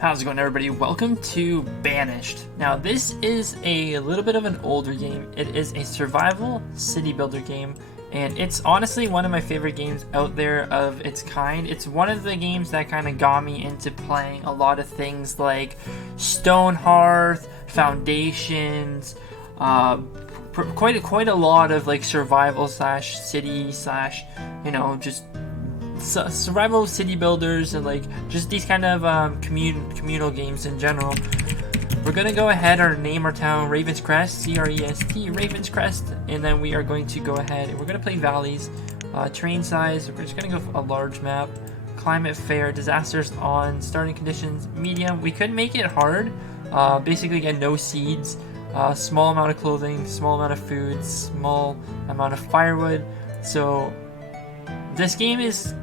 How's it going, everybody? Welcome to Banished. Now, this is a little bit of an older game. It is a survival city builder game, and it's honestly one of my favorite games out there of its kind. It's one of the games that kind of got me into playing a lot of things like Stone Hearth, Foundations, quite a lot of like survival slash city slash, just survival city builders and like just these kind of communal games in general. We're gonna go ahead and name our town Raven's Crest, C-R-E-S-T, Raven's Crest, and then we are going to go ahead and we're gonna play valleys. Terrain size, we're just gonna go a large map. Climate fair, disasters on, starting conditions medium. We could make it hard. Basically, again, no seeds, small amount of clothing, small amount of food, small amount of firewood. So this game is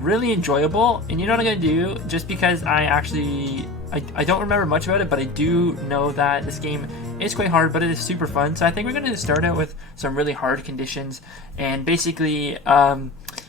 really enjoyable, and you know what I'm gonna do, just because I don't remember much about it, but I do know that this game is quite hard, but it is super fun. So I think we're gonna start out with some really hard conditions, and basically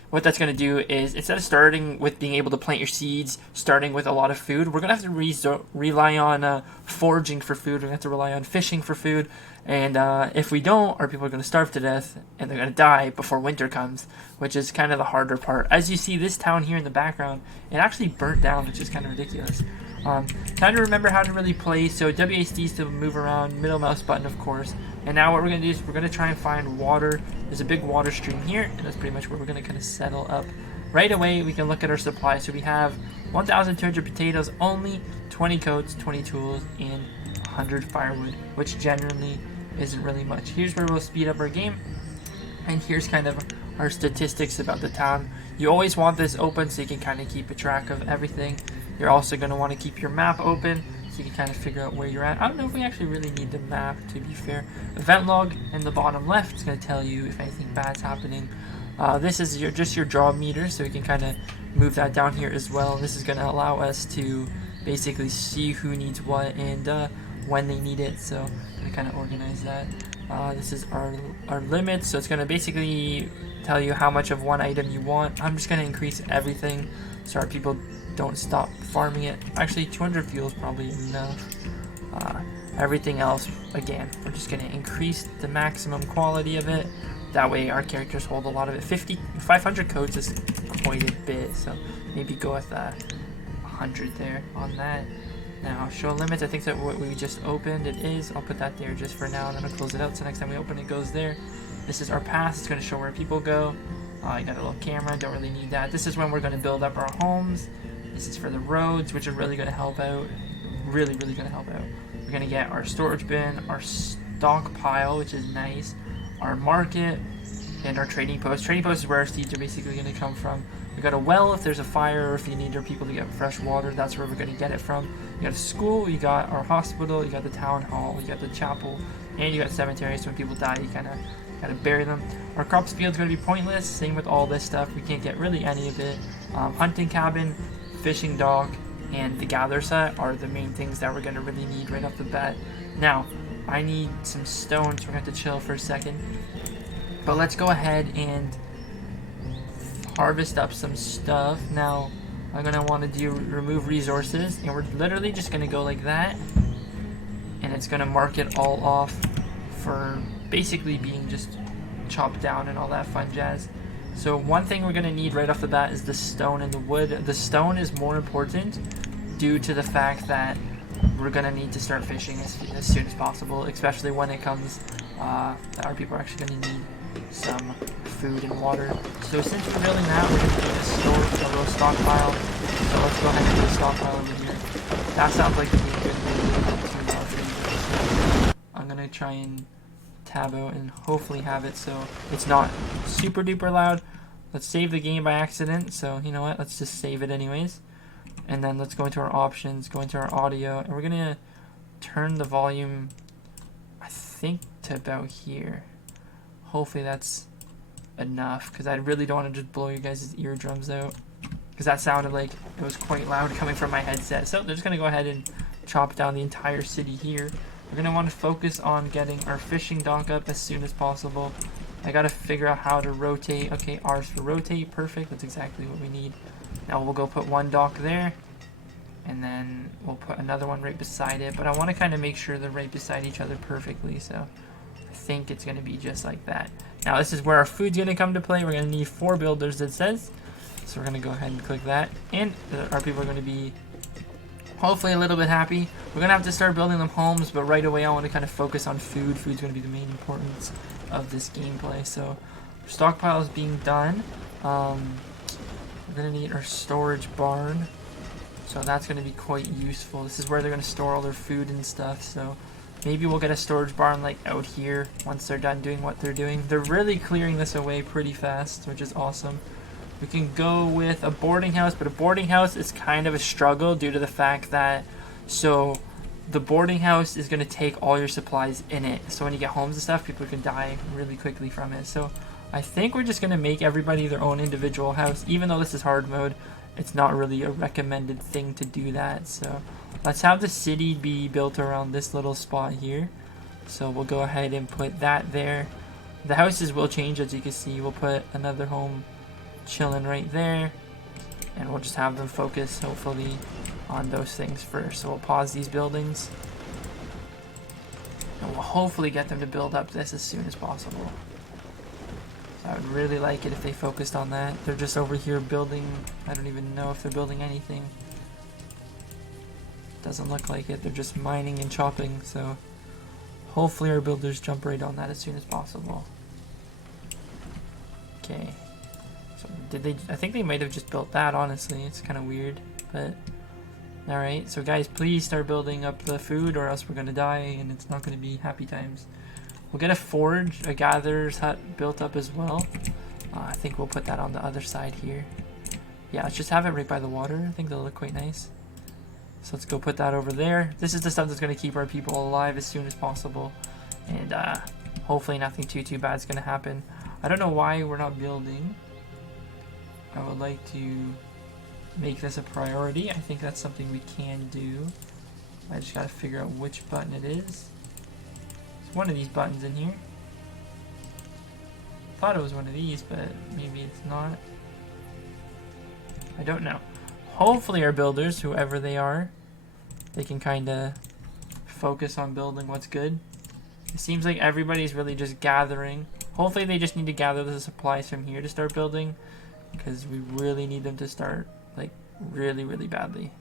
what that's going to do is, instead of starting with being able to plant your seeds, starting with a lot of food, we're going to have to rely on foraging for food. We're going to have to rely on fishing for food. And if we don't, our people are going to starve to death, and they're going to die before winter comes, which is kind of the harder part. As you see, this town here in the background, it actually burnt down, which is kind of ridiculous. Time to remember how to really play. So WASD is to move around, middle mouse button, of course. And now what we're going to do is we're going to try and find water. There's a big water stream here, and that's pretty much where we're going to kind of settle up. Right away, we can look at our supply. So we have 1,200 potatoes only, 20 coats, 20 tools, and 100 firewood, which generally isn't really much. Here's where we'll speed up our game, and here's kind of our statistics about the town. You always want this open so you can kind of keep a track of everything. You're also going to want to keep your map open so you can kind of figure out where you're at. I don't know if we actually really need the map, to be fair. Event log in the bottom left is going to tell you if anything bad's happening. This is just your draw meter, so we can kind of move that down here as well. This is going to allow us to basically see who needs what and when they need it, so I'm going to kind of organize that. This is our limits, so it's going to basically tell you how much of one item you want. I'm just going to increase everything so our people don't stop farming it. Actually, 200 fuel is probably enough. Everything else, again, we're just going to increase the maximum quality of it. That way our characters hold a lot of it. 500 coats is quite a bit, so maybe go with 100 there on that. Now, show limits, I think that what we just opened, it is. I'll put that there just for now, and then I'll close it out, so next time we open it goes there. This is our path, it's going to show where people go. I got a little camera, don't really need that. This is when we're going to build up our homes. This is for the roads, which are really going to help out. Really going to help out. We're going to get our storage bin, our stockpile, which is nice, our market, and our trading post. Trading post is where our seeds are basically going to come from. We got a well if there's a fire, or if you need our people to get fresh water, that's where we're going to get it from. You got a school, you got our hospital, you got the town hall, you got the chapel, and you got cemeteries. So when people die, you kind of gotta bury them. Our crops field is going to be pointless. Same with all this stuff. We can't get really any of it. Hunting cabin, fishing dock, and the gather set are the main things that we're going to really need right off the bat. Now, I need some stone, so we're going to have to chill for a second. But let's go ahead and harvest up some stuff. Now, I'm going to want to do remove resources, and we're literally just going to go like that. And it's going to mark it all off for basically being just chopped down and all that fun jazz. So one thing we're going to need right off the bat is the stone and the wood. The stone is more important due to the fact that we're going to need to start fishing as soon as possible, especially when it comes that our people are actually going to need some food and water. So since we're building that, we're going to need to store a little stockpile. So let's go ahead and do a stockpile over here. That sounds like a good way. I'm going to try and tab out and hopefully have it so it's not super duper loud. Let's save the game by accident, so you know what, let's just save it anyways, and then let's go into our options, go into our audio, and we're gonna turn the volume, I think, to about here. Hopefully that's enough, because I really don't want to just blow you guys' eardrums out, because that sounded like it was quite loud coming from my headset. So they're just gonna go ahead and chop down the entire city here. We're going to want to focus on getting our fishing dock up as soon as possible. I got to figure out how to rotate. Okay, R's for rotate. Perfect. That's exactly what we need. Now we'll go put one dock there. And then we'll put another one right beside it. But I want to kind of make sure they're right beside each other perfectly. So I think it's going to be just like that. Now this is where our food's going to come to play. We're going to need 4 builders, it says. So we're going to go ahead and click that. And our people are going to be hopefully a little bit happy. We're going to have to start building them homes, but right away I want to kind of focus on food. Food's going to be the main importance of this gameplay. So stockpile is being done. We're going to need our storage barn. So that's going to be quite useful. This is where they're going to store all their food and stuff. So maybe we'll get a storage barn like out here once they're done doing what they're doing. They're really clearing this away pretty fast, which is awesome. We can go with a boarding house, but a boarding house is kind of a struggle due to the fact that, so the boarding house is going to take all your supplies in it. So when you get homes and stuff, people can die really quickly from it. So I think we're just going to make everybody their own individual house. Even though this is hard mode, it's not really a recommended thing to do that. So let's have the city be built around this little spot here. So we'll go ahead and put that there. The houses will change, as you can see. We'll put another home chilling right there, and we'll just have them focus hopefully on those things first. So we'll pause these buildings, and we'll hopefully get them to build up this as soon as possible. So I would really like it if they focused on that. They're just over here building. I don't even know if they're building anything. Doesn't look like it. They're just mining and chopping. So hopefully our builders jump right on that as soon as possible. Okay. So did they? I think they might have just built that, honestly. It's kind of weird, but alright. So guys, please start building up the food or else we're going to die and it's not going to be happy times. We'll get a forge, a gatherer's hut built up as well. I think we'll put that on the other side here. Yeah, let's just have it right by the water. I think they'll look quite nice. So let's go put that over there. This is the stuff that's going to keep our people alive as soon as possible. And hopefully nothing too bad is going to happen. I don't know why we're not building. I would like to make this a priority. I think that's something we can do. I just got to figure out which button it is. It's one of these buttons in here. Thought it was one of these, but maybe it's not. I don't know. Hopefully our builders, whoever they are, they can kind of focus on building what's good. It seems like everybody's really just gathering. Hopefully they just need to gather the supplies from here to start building, because we really need them to start, like, really badly.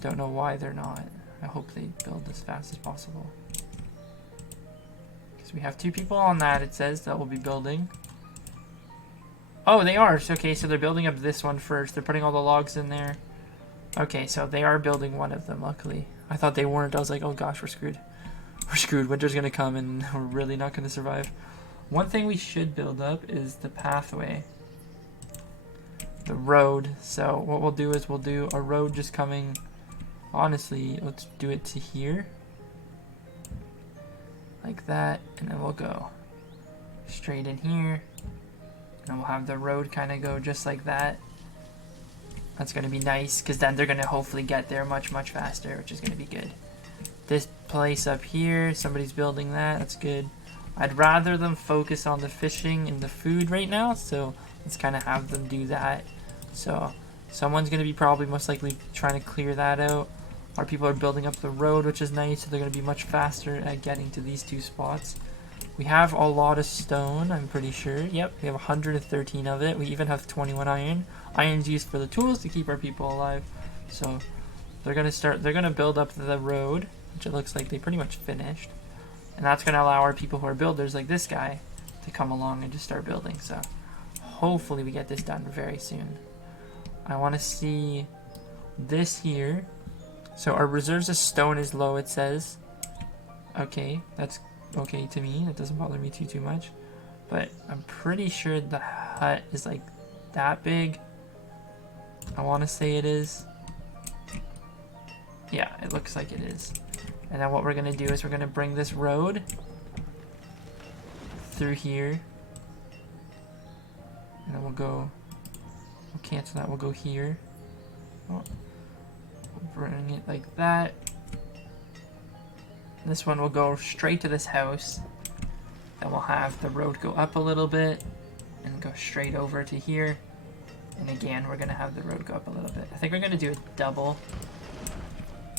Don't know why they're not. I hope they build as fast as possible. Because we have 2 people on that, it says, that will be building. Oh, they are. Okay, so they're building up this one first. They're putting all the logs in there. Okay, so they are building one of them, luckily. I thought they weren't. I was like, oh gosh, we're screwed. We're screwed. Winter's going to come and we're really not going to survive. One thing we should build up is the pathway. The road. So what we'll do is we'll do a road just coming... Honestly, let's do it to here. Like that. And then we'll go straight in here. And we'll have the road kind of go just like that. That's going to be nice, because then they're going to hopefully get there much faster, which is going to be good. This place up here, somebody's building that. That's good. I'd rather them focus on the fishing and the food right now, so let's kind of have them do that. So someone's going to be probably most likely trying to clear that out. Our people are building up the road, which is nice, so they're going to be much faster at getting to these 2 spots. We have a lot of stone, I'm pretty sure. Yep, we have 113 of it. We even have 21 iron. Iron's used for the tools to keep our people alive. So they're gonna build up the road, which it looks like they pretty much finished. And that's gonna allow our people who are builders like this guy to come along and just start building. So hopefully we get this done very soon. I wanna see this here. So our reserves of stone is low, it says. Okay, that's okay to me. It doesn't bother me too much, but I'm pretty sure the hut is like that big. I want to say it is. Yeah, it looks like it is. And then what we're gonna do is we're gonna bring this road through here, and then we'll cancel that. We'll go here. Oh, we'll bring it like that. This one will go straight to this house. Then we'll have the road go up a little bit and go straight over to here. And again, we're gonna have the road go up a little bit. I think we're gonna do a double,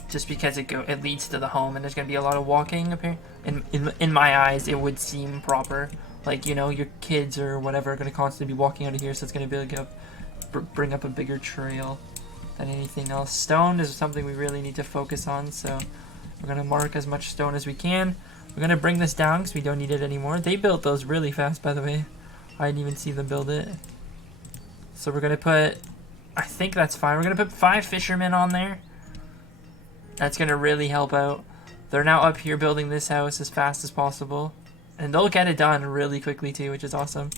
just because it leads to the home, and there's gonna be a lot of walking up here. In my eyes, it would seem proper. Like, you know, your kids or whatever are gonna constantly be walking out of here, so it's gonna bring up a bigger trail than anything else. Stone is something we really need to focus on, so we're gonna mark as much stone as we can. We're gonna bring this down because we don't need it anymore. They built those really fast, by the way. I didn't even see them build it. So we're gonna put, I think that's fine. We're gonna put 5 fishermen on there. That's gonna really help out. They're now up here building this house as fast as possible. And they'll get it done really quickly too, which is awesome.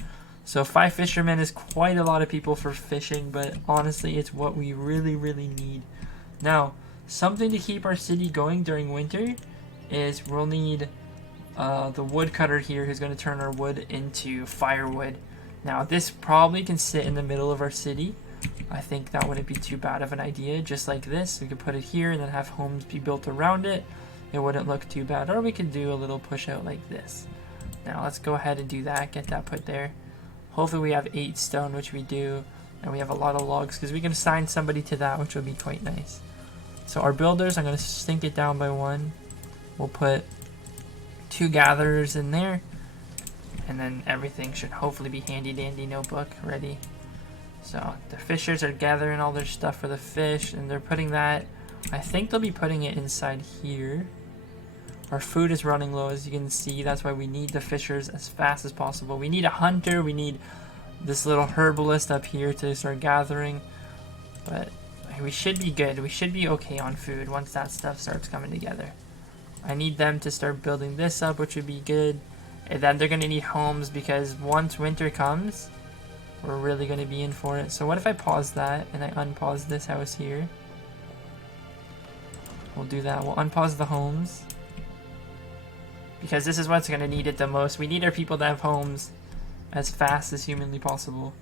So 5 fishermen is quite a lot of people for fishing, but honestly, it's what we really, really need. Now, something to keep our city going during winter is we'll need the woodcutter here who's going to turn our wood into firewood. Now, this probably can sit in the middle of our city. I think that wouldn't be too bad of an idea, just like this. We could put it here and then have homes be built around it. It wouldn't look too bad. Or we could do a little push out like this. Now, let's go ahead and do that. Get that put there. Hopefully we have 8 stone, which we do. And we have a lot of logs because we can assign somebody to that, which will be quite nice. So our builders, I'm going to sink it down by 1. We'll put 2 gatherers in there. And then everything should hopefully be handy dandy notebook ready. So the fishers are gathering all their stuff for the fish, and they're putting that, I think they'll be putting it inside here. Our food is running low, as you can see. That's why we need the fishers as fast as possible. We need a hunter. We need this little herbalist up here to start gathering. But we should be good. We should be okay on food once that stuff starts coming together. I need them to start building this up, which would be good. And then they're going to need homes, because once winter comes, we're really going to be in for it. So what if I pause that and I unpause this house here? We'll do that. We'll unpause the homes, because this is what's going to need it the most. We need our people to have homes as fast as humanly possible.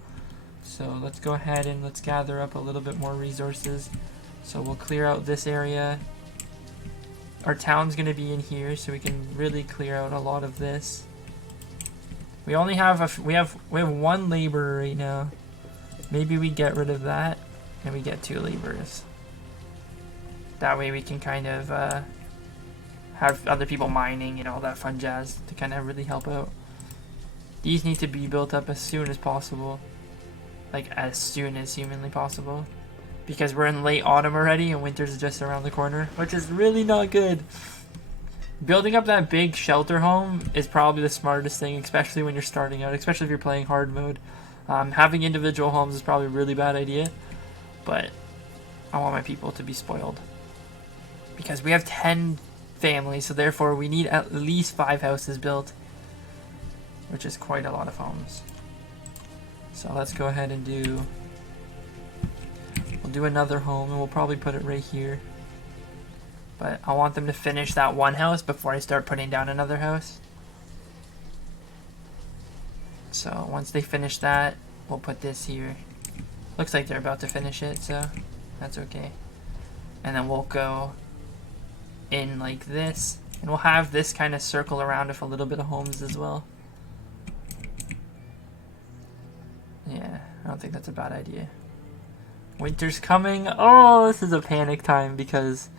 So let's go ahead and let's gather up a little bit more resources. So we'll clear out this area. Our town's going to be in here, so we can really clear out a lot of this. We only have we have 1 laborer right now. Maybe we get rid of that and we get 2 laborers. That way we can kind of have other people mining and all that fun jazz to kind of really help out. These need to be built up as soon as possible. Like as soon as humanly possible. Because we're in late autumn already and winter's just around the corner, which is really not good. Building up that big shelter home is probably the smartest thing, especially when you're starting out, especially if you're playing hard mode. Having individual homes is probably a really bad idea, but I want my people to be spoiled. Because we have 10 families, so therefore we need at least 5 houses built, which is quite a lot of homes. So let's go ahead and we'll do another home, and we'll probably put it right here. But I want them to finish that one house before I start putting down another house. So once they finish that, we'll put this here. Looks like they're about to finish it, so that's okay. And then we'll go in like this. And we'll have this kind of circle around with a little bit of homes as well. Yeah, I don't think that's a bad idea. Winter's coming. Oh, this is a panic time, because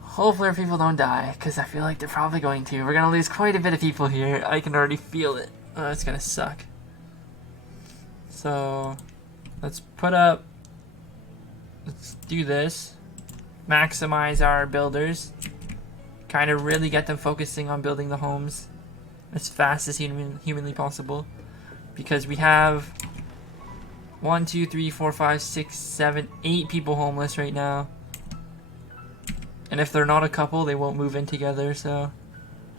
hopefully our people don't die, because I feel like they're probably going to. We're going to lose quite a bit of people here. I can already feel it. Oh, it's going to suck. So, let's do this. Maximize our builders. Kind of really get them focusing on building the homes as fast as humanly possible. Because we have 1, 2, 3, 4, 5, 6, 7, 8 people homeless right now. And if they're not a couple, they won't move in together, so...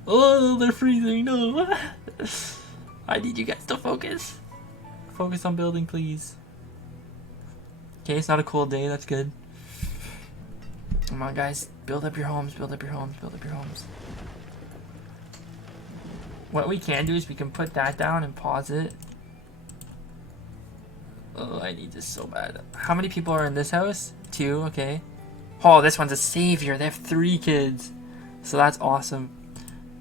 Oh, they're freezing, no! I need you guys to focus. Focus on building, please. Okay, it's not a cool day, that's good. Come on, guys. Build up your homes, build up your homes, build up your homes. What we can do is we can put that down and pause it. Oh, I need this so bad. How many people are in this house? 2, okay. Oh, this one's a savior. They have 3 kids. So that's awesome.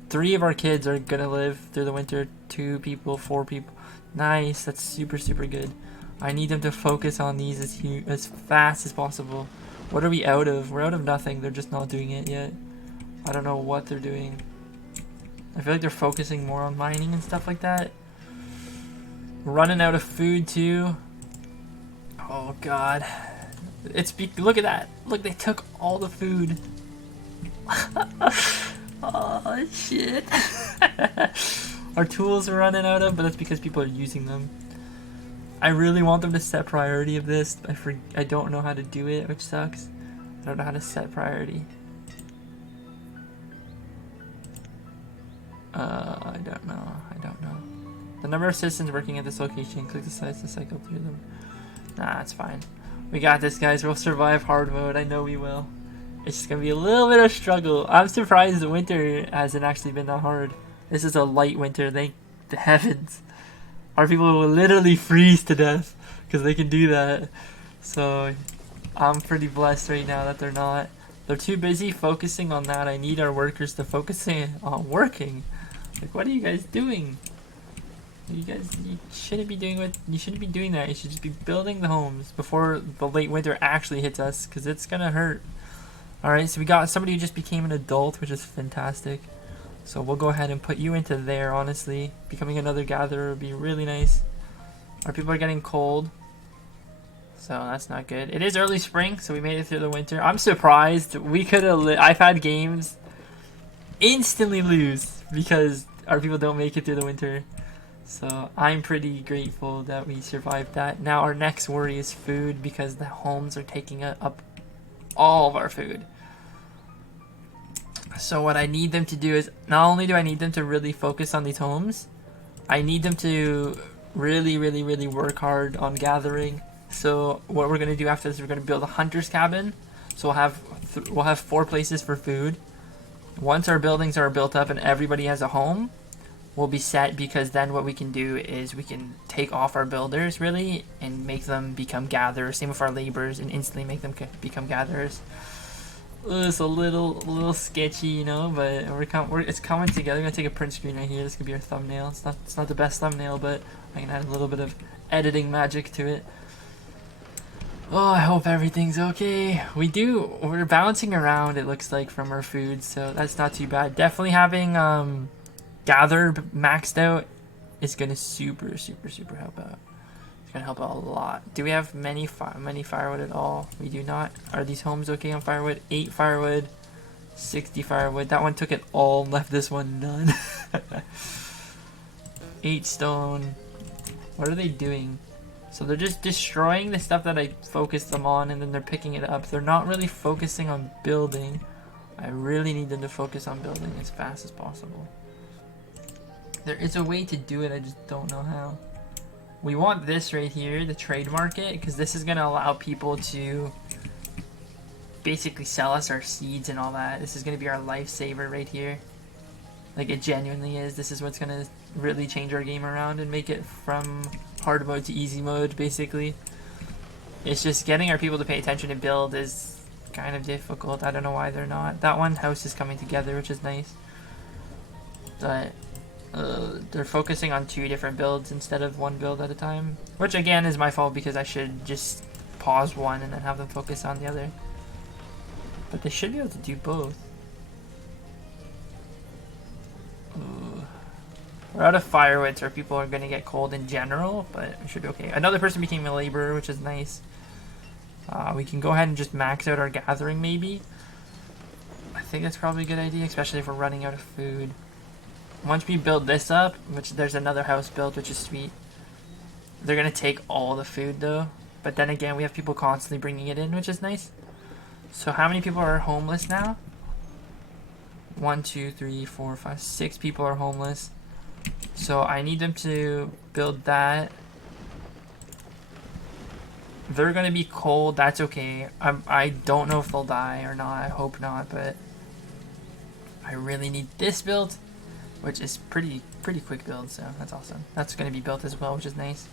3 of our kids are gonna live through the winter. 2 people, 4 people. Nice. That's super, super good. I need them to focus on these as fast as possible. What are we out of? We're out of nothing. They're just not doing it yet. I don't know what they're doing. I feel like they're focusing more on mining and stuff like that. Running out of food too. Oh god. Look at that. Look, they took all the food. Oh shit. Our tools are running out of, but that's because people are using them. I really want them to set priority of this. I don't know how to do it, which sucks. I don't know how to set priority. I don't know. The number of citizens working at this location, click the size to cycle through them. Nah, it's fine. We got this, guys. We'll survive hard mode. I know we will. It's just gonna be a little bit of struggle. I'm surprised the winter hasn't actually been that hard. This is a light winter, thank the heavens. Our people will literally freeze to death because they can do that. So I'm pretty blessed right now that they're not. They're too busy focusing on that. I need our workers to focus on working. Like, what are you guys doing? You shouldn't be doing that. You should just be building the homes before the late winter actually hits us, because it's gonna hurt. Alright, so we got somebody who just became an adult, which is fantastic. So we'll go ahead and put you into there, honestly. Becoming another gatherer would be really nice. Our people are getting cold, so that's not good. It is early spring, so we made it through the winter. I'm surprised. We could have I've had games instantly lose because our people don't make it through the winter. So I'm pretty grateful that we survived that. Now our next worry is food, because the homes are taking up all of our food. So what I need them to do is, not only do I need them to really focus on these homes, I need them to really work hard on gathering. So what we're going to do after this, we're going to build a hunter's cabin. So we'll have 4 places for food. Once our buildings are built up and everybody has a home, we'll be set, because then what we can do is we can take off our builders really and make them become gatherers. Same with our laborers, and instantly make them become gatherers. It's a little sketchy, you know, but it's coming together. I'm gonna take a print screen right here. This could be our thumbnail. It's not the best thumbnail, but I can add a little bit of editing magic to it. Oh, I hope everything's okay. We're bouncing around, it looks like, from our food, so that's not too bad. Definitely having Gather maxed out is gonna super help out. It's gonna help out a lot. Do we have many firewood at all? We do not. Are these homes okay on firewood? 8 firewood, 60 firewood. That one took it all, left this one none. 8 stone. What are they doing? So they're just destroying the stuff that I focused them on, and then they're picking it up. They're not really focusing on building. I really need them to focus on building as fast as possible. There is a way to do it, I just don't know how. We want this right here, the trade market, because this is going to allow people to basically sell us our seeds and all that. This is going to be our lifesaver right here. Like, it genuinely is. This is what's going to really change our game around and make it from hard mode to easy mode, basically. It's just getting our people to pay attention and build is kind of difficult. I don't know why they're not. That one house is coming together, which is nice. But they're focusing on 2 different builds instead of 1 build at a time, which again is my fault, because I should just pause one and then have them focus on the other. But they should be able to do both. Ooh. We're out of firewood, so people are going to get cold in general, but we should be okay. Another person became a laborer, which is nice. We can go ahead and just max out our gathering, maybe. I think that's probably a good idea, especially if we're running out of food. Once we build this up, which there's another house built, which is sweet. They're going to take all the food, though. But then again, we have people constantly bringing it in, which is nice. So how many people are homeless now? 1, 2, 3, 4, 5, 6 people are homeless. So I need them to build that. They're going to be cold. That's okay. I don't know if they'll die or not. I hope not, but I really need this built, which is pretty quick build, so that's awesome. That's going to be built as well, which is nice.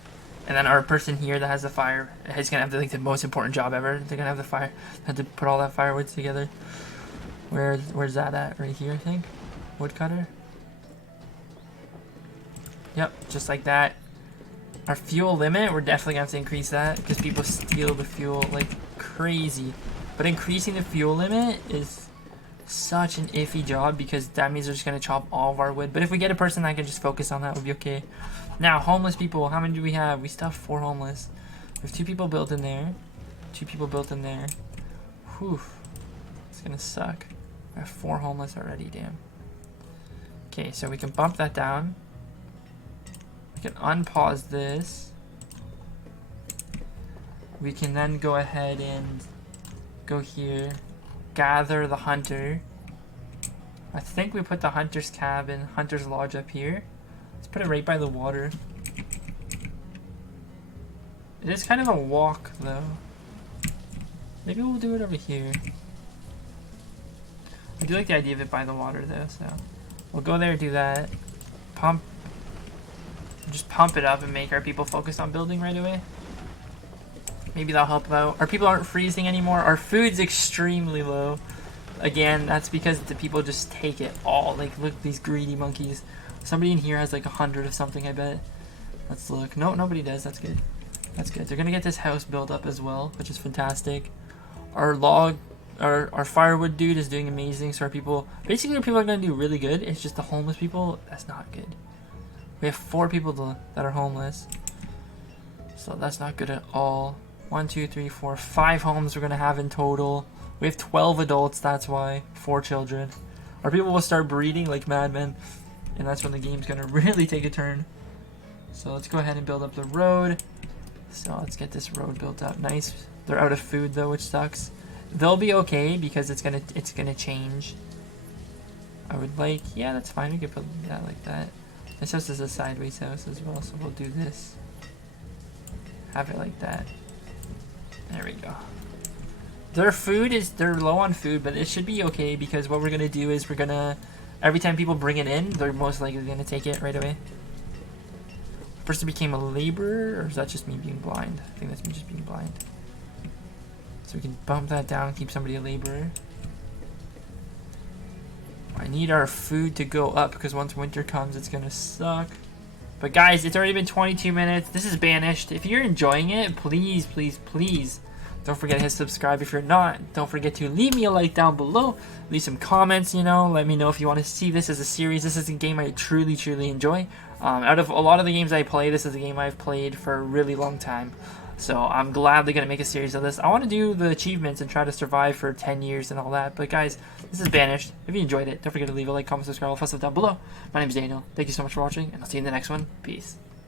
And then our person here that has the fire is going to have the most important job ever. They're going to have the fire, have to put all that firewood together. Where's that at? Right here, I think. Woodcutter. Yep, just like that. Our fuel limit, we're definitely gonna have to increase that because people steal the fuel like crazy. But increasing the fuel limit is such an iffy job because that means they're just gonna chop all of our wood. But if we get a person that can just focus on that, we'll be okay. Now, homeless people, how many do we have? We still have 4 homeless. There's 2 people built in there. 2 people built in there. Whew. It's gonna suck. I have 4 homeless already, damn. Okay, so we can bump that down. We can unpause this. We can then go ahead and go here. Gather the hunter. I think we put the hunter's cabin, hunter's lodge up here. Let's put it right by the water. It is kind of a walk though. Maybe we'll do it over here. I do like the idea of it by the water though, so we'll go there, do that. Just pump it up and make our people focus on building right away. Maybe that'll help out. Our people aren't freezing anymore. Our food's extremely low. Again, that's because the people just take it all. Like, look, these greedy monkeys. Somebody in here has like 100 of something, I bet. Let's look. No, nobody does. That's good. That's good. They're gonna get this house built up as well, which is fantastic. Our firewood dude is doing amazing. So our people, basically our people are gonna do really good. It's just the homeless people, that's not good. We have 4 people that are homeless. So that's not good at all. 1, 2, 3, 4, 5 homes we're gonna have in total. We have 12 adults, that's why. 4 children. Our people will start breeding like madmen, and that's when the game's gonna really take a turn. So let's go ahead and build up the road. So let's get this road built up nice. They're out of food though, which sucks. They'll be okay because it's gonna change. I would like, yeah, that's fine. We could put that like that. This house is a sideways house as well, so we'll do this. Have it like that. There we go. They're low on food, but it should be okay because what we're gonna do is we're gonna, every time people bring it in, they're most likely gonna take it right away. Person became a laborer, or is that just me being blind? I think that's me just being blind. So we can bump that down and keep somebody a laborer. I need our food to go up because once winter comes, it's gonna suck. But guys, it's already been 22 minutes. This is Banished. If you're enjoying it, please, please, please don't forget to hit subscribe. If you're not, don't forget to leave me a like down below. Leave some comments, you know. Let me know if you want to see this as a series. This is a game I truly, truly enjoy. Out of a lot of the games I play, this is a game I've played for a really long time. So I'm gladly going to make a series of this. I want to do the achievements and try to survive for 10 years and all that. But guys, this is Banished. If you enjoyed it, don't forget to leave a like, comment, subscribe, all that stuff down below. My name is Daniel. Thank you so much for watching, and I'll see you in the next one. Peace.